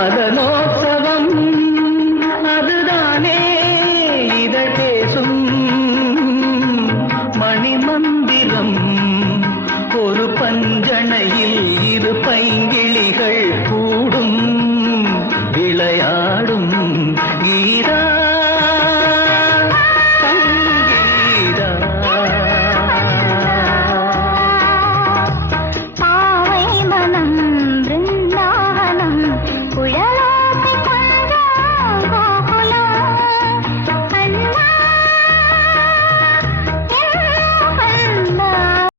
மதனோத்சவம். அதுதானே இதழ் பேசும் மணிமந்திரம் ஒரு பஞ்சணையில் இரு பைங்கிளிகள்.